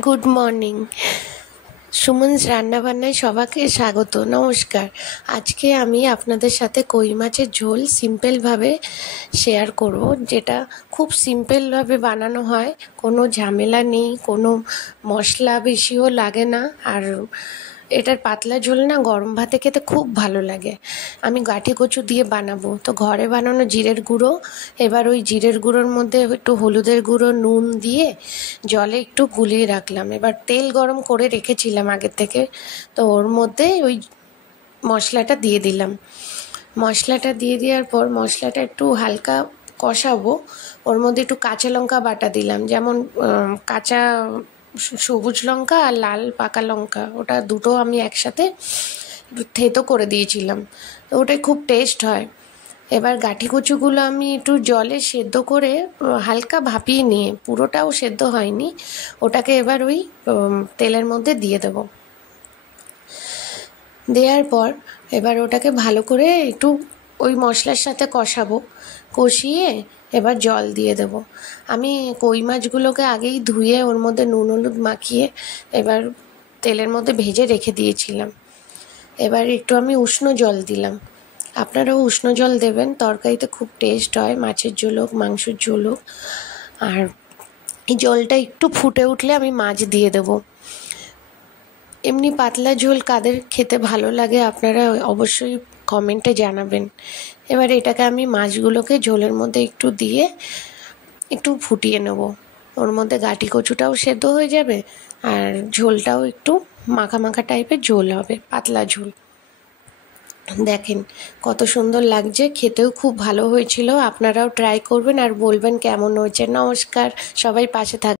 Good morning. সুমনস রান্নাবান্নায় সবাইকে স্বাগত। নমস্কার। আজকে আমি আপনাদের সাথে কই মাছের ঝোল সিম্পলভাবে শেয়ার করব, যেটা খুব সিম্পলভাবে বানানো হয়, কোনো ঝামেলা নেই, কোনো মশলা বেশিও লাগে না। আর এটার পাতলা ঝোল না গরম ভাতে খেতে খুব ভালো লাগে। আমি গাঁঠি কচু দিয়ে বানাবো, তো ঘরে বানানো জিরের গুঁড়ো, এবার ওই জিরের গুঁড়োর মধ্যে একটু হলুদের গুঁড়ো, নুন দিয়ে জলে একটু গুলিয়ে রাখলাম। এবার তেল গরম করে রেখেছিলাম আগের থেকে, তো ওর মধ্যে ওই মশলাটা দিয়ে দিলাম। মশলাটা দিয়ে দেওয়ার পর মশলাটা একটু হালকা কষাবো। ওর মধ্যে একটু কাঁচা লঙ্কা বাটা দিলাম, যেমন কাঁচা সবুজ লঙ্কা আর লাল পাকা লঙ্কা, ওটা দুটো আমি একসাথে থেতো করে দিয়েছিলাম, তো ওটাই খুব টেস্ট হয়। এবার গাঁঠি কচুগুলো আমি একটু জলে সেদ্ধ করে হালকা ভাপিয়ে নিয়ে, পুরোটাও সেদ্ধ হয়নি, ওটাকে এবার ওই তেলের মধ্যে দিয়ে দেব। দেওয়ার পর এবার ওটাকে ভালো করে একটু ওই মশলার সাথে কষাবো। কষিয়ে এবার জল দিয়ে দেব। আমি কই মাছগুলোকে আগেই ধুয়ে ওর মধ্যে নুন হলুদ মাখিয়ে এবার তেলের মধ্যে ভেজে রেখে দিয়েছিলাম। এবার একটু আমি উষ্ণ জল দিলাম। আপনারাও উষ্ণ জল দেবেন, তরকারিতে খুব টেস্ট হয়, মাছের ঝোল হোক মাংসের ঝোল হোক। আর এই জলটা একটু ফুটে উঠলে আমি মাছ দিয়ে দেবো। এমনি পাতলা ঝোল কাদের খেতে ভালো লাগে আপনারা অবশ্যই কমেন্টে জানাবেন। এবার এটাকে আমি মাছগুলোকে ঝোলের মধ্যে একটু দিয়ে একটু ফুটিয়ে নেব। ওর মধ্যে গাঁঠি কচুটাও সেদ্ধ হয়ে যাবে আর ঝোলটাও একটু মাখা মাখা টাইপের ঝোল হবে, পাতলা ঝোল। দেখেন কত সুন্দর লাগছে, খেতেও খুব ভালো হয়েছিল। আপনারাও ট্রাই করবেন আর বলবেন কেমন হয়েছে। নমস্কার, সবাই পাশে থাকবেন।